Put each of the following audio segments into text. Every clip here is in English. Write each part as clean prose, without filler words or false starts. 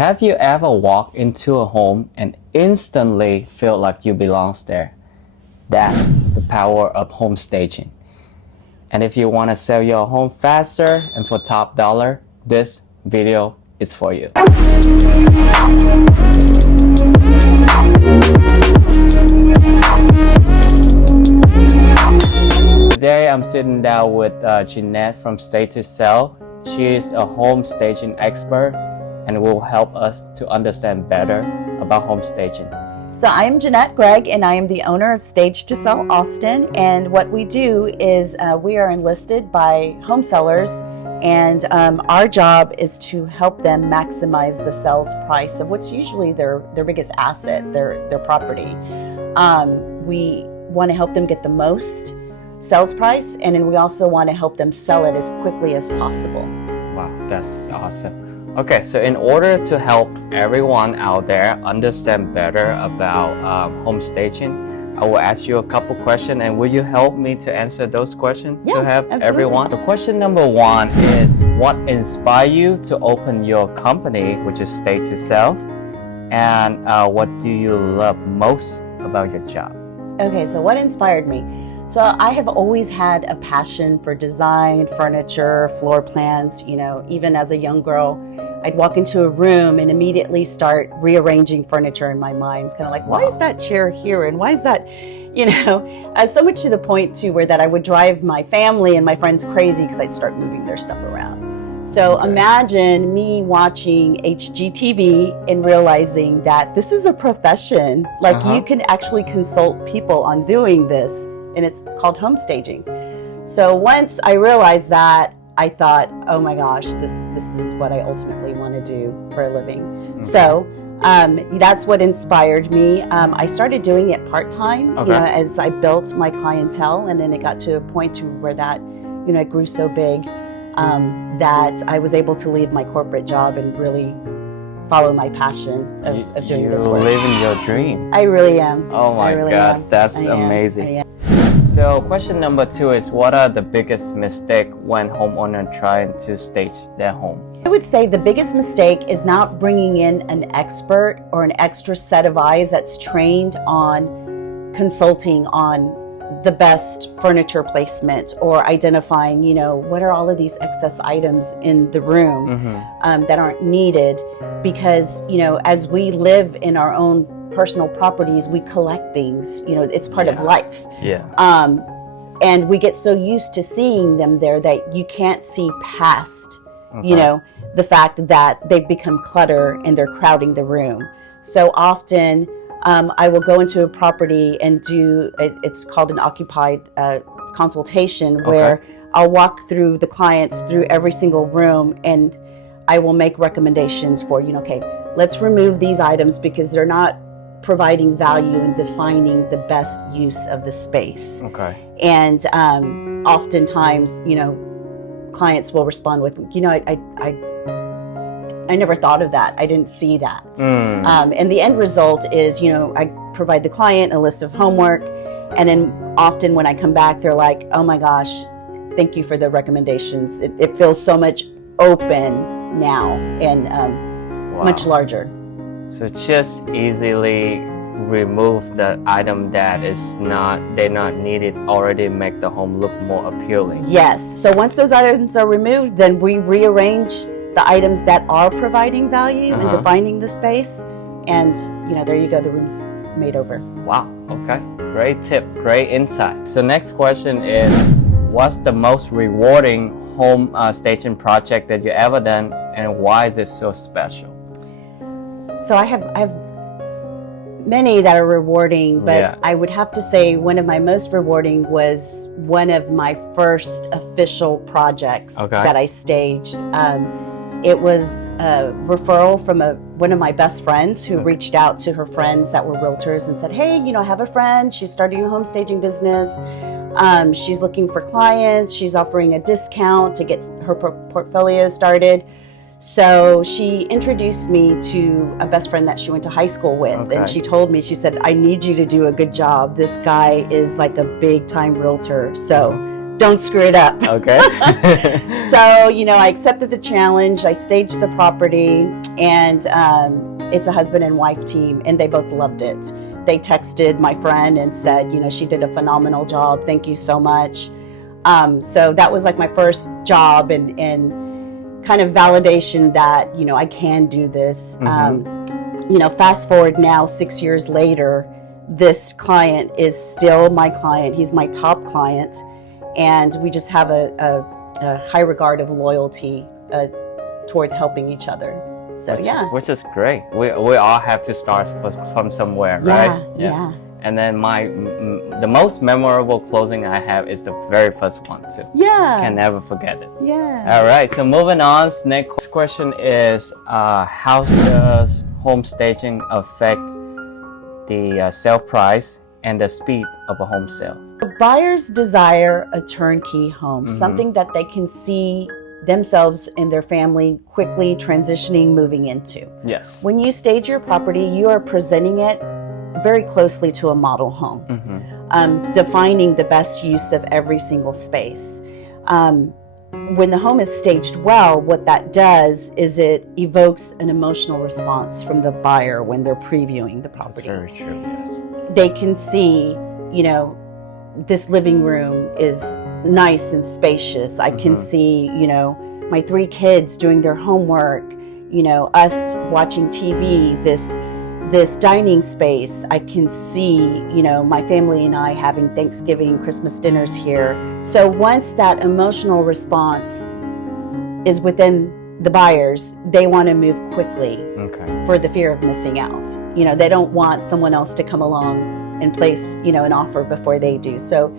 Have you ever walked into a home and instantly feel like you belong there? That's the power of home staging. And if you want to sell your home faster and for top dollar, this video is for you. Today I'm sitting down with Janette from Stay to Sell. She is a home staging expert and will help us to understand better about home staging. So I'm Janette Gregg, and I am the owner of Stage to Sell Austin. And what we do is we are enlisted by home sellers, and our job is to help them maximize the sales price of what's usually their biggest asset, their property. We want to help them get the most sales price, and then we also want to help them sell it as quickly as possible. Wow, that's awesome. Okay, so in order to help everyone out there understand better about home staging, I will ask you a couple questions, and will you help me to answer those questions to help absolutely. everyone? So question number one is, what inspired you to open your company, which is Stay to Sell, and what do you love most about your job? Okay, so what inspired me? So I have always had a passion for design, furniture, floor plans. You know, even as a young girl, I'd walk into a room and immediately start rearranging furniture in my mind. It's kind of like, why is that chair here? And why is that, you know, so much to the point to where that I would drive my family and my friends crazy because I'd start moving their stuff around. So imagine me watching HGTV and realizing that this is a profession. Like you can actually consult people on doing this, and it's called home staging. So once I realized that, I thought, oh my gosh, this is what I ultimately want to do for a living. So that's what inspired me. I started doing it part-time, you know, as I built my clientele, and then it got to a point to where that, you know, it grew so big that I was able to leave my corporate job and really follow my passion of doing this work. You're living your dream. I really am. Oh my God, that's amazing. So question number two is, what are the biggest mistakes when homeowner trying to stage their home? I would say the biggest mistake is not bringing in an expert or an extra set of eyes that's trained on consulting on the best furniture placement or identifying, you know, what are all of these excess items in the room that aren't needed, because, you know, as we live in our own personal properties, we collect things, you know, it's part of life. And we get so used to seeing them there that you can't see past, you know, the fact that they've become clutter and they're crowding the room. So often I will go into a property and do, it's called an occupied consultation, where I'll walk through the clients through every single room, and I will make recommendations for, you know, okay, let's remove these items because they're not providing value and defining the best use of the space. And oftentimes, you know, clients will respond with, you know, I never thought of that. I didn't see that. And the end result is, you know, I provide the client a list of homework, and then often when I come back, they're like, oh my gosh, thank you for the recommendations. It feels so much open now and much larger. So just easily remove the item that is not needed, already make the home look more appealing. Yes. So once those items are removed, then we rearrange the items that are providing value and defining the space, and, you know, there you go, the room's made over. Wow. Okay. Great tip. Great insight. So next question is, what's the most rewarding home staging project that you ever done, and why is it so special? So I have many that are rewarding, but I would have to say one of my most rewarding was one of my first official projects that I staged. It was a referral from one of my best friends who reached out to her friends that were realtors and said, hey, you know, I have a friend, she's starting a home staging business. She's looking for clients. She's offering a discount to get her portfolio started. So she introduced me to a best friend that she went to high school with. And she told me, she said, I need you to do a good job. This guy is like a big time realtor. So don't screw it up. Okay. So, you know, I accepted the challenge. I staged the property, and it's a husband and wife team, and they both loved it. They texted my friend and said, you know, she did a phenomenal job. Thank you so much. So that was like my first job, and kind of validation that, you know, I can do this. You know, fast forward now 6 years later, this client is still my client. He's my top client, and we just have a high regard of loyalty towards helping each other. So which is great. We all have to start from somewhere, right? Yeah. And then the most memorable closing I have is the very first one too. Yeah. Can never forget it. Yeah. All right. So moving on. Next question is, how does home staging affect the sale price and the speed of a home sale? Buyers desire a turnkey home, something that they can see themselves and their family quickly transitioning, moving into. Yes. When you stage your property, you are presenting it very closely to a model home, defining the best use of every single space. When the home is staged well, what that does is it evokes an emotional response from the buyer when they're previewing the property. That's very true, yes. They can see, you know, this living room is nice and spacious. I can see, you know, my 3 kids doing their homework, you know, us watching TV, this dining space. I can see, you know, my family and I having Thanksgiving, Christmas dinners here. So once that emotional response is within the buyers, they want to move quickly for the fear of missing out. You know, they don't want someone else to come along and place, you know, an offer before they do. So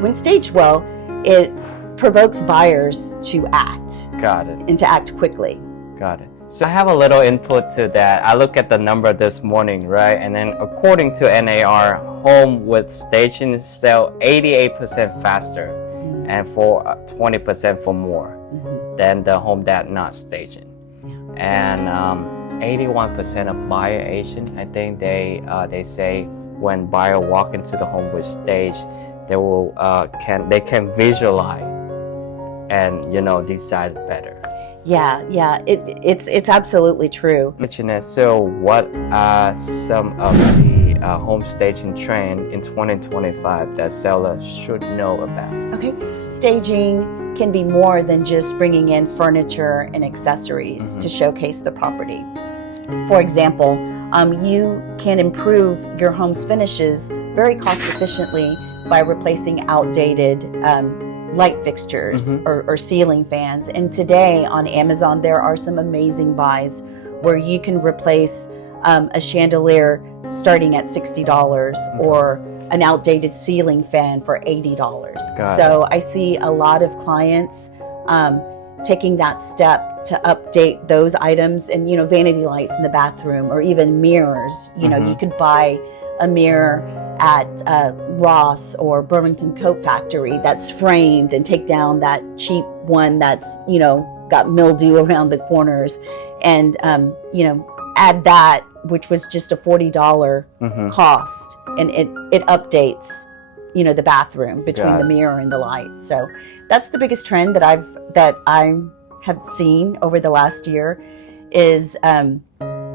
when staged well, it provokes buyers to act. Got it. And to act quickly. Got it. So I have a little input to that. I look at the number this morning, right? And then according to NAR, home with staging sell 88% faster and for 20% for more than the home that not staging. And 81% of buyer agent, I think they say when buyer walk into the home with stage, they will they can visualize and, you know, decide better. Yeah, it's absolutely true. Janette, so what are some of the home staging trend in 2025 that sellers should know about? Okay, staging can be more than just bringing in furniture and accessories to showcase the property. For example, you can improve your home's finishes very cost efficiently by replacing outdated light fixtures or ceiling fans. And today on Amazon, there are some amazing buys where you can replace a chandelier starting at $60 or an outdated ceiling fan for $80. So I see a lot of clients taking that step to update those items, and, you know, vanity lights in the bathroom or even mirrors. You know, you could buy a mirror at Ross or Burlington Coat Factory that's framed and take down that cheap one that's, you know, got mildew around the corners, and you know, add that, which was just a $40 cost, and it updates, you know, the bathroom between the mirror and the light. So that's the biggest trend that I have seen over the last year is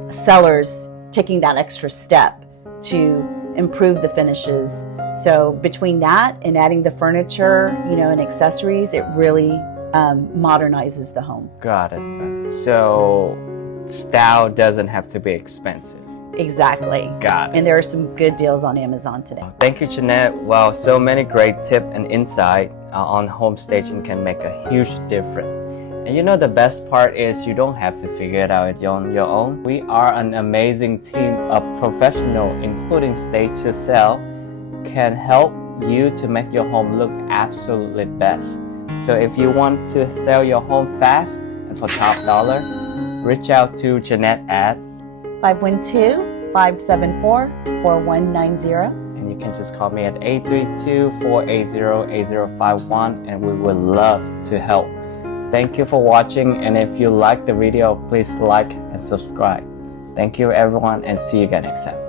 sellers taking that extra step to improve the finishes. So between that and adding the furniture, you know, and accessories, it really modernizes the home. Got it. So style doesn't have to be expensive. Exactly. Got it. And there are some good deals on Amazon today. Thank you, Janette. Well, so many great tips and insight on home staging can make a huge difference. And you know, the best part is you don't have to figure it out on your own. We are an amazing team of professionals, including Stage to Sell, can help you to make your home look absolutely best. So if you want to sell your home fast and for top dollar, reach out to Janette at 512-574-4190. And you can just call me at 832-480-8051, and we would love to help. Thank you for watching, and if you like the video, please like and subscribe. Thank you everyone, and see you again next time.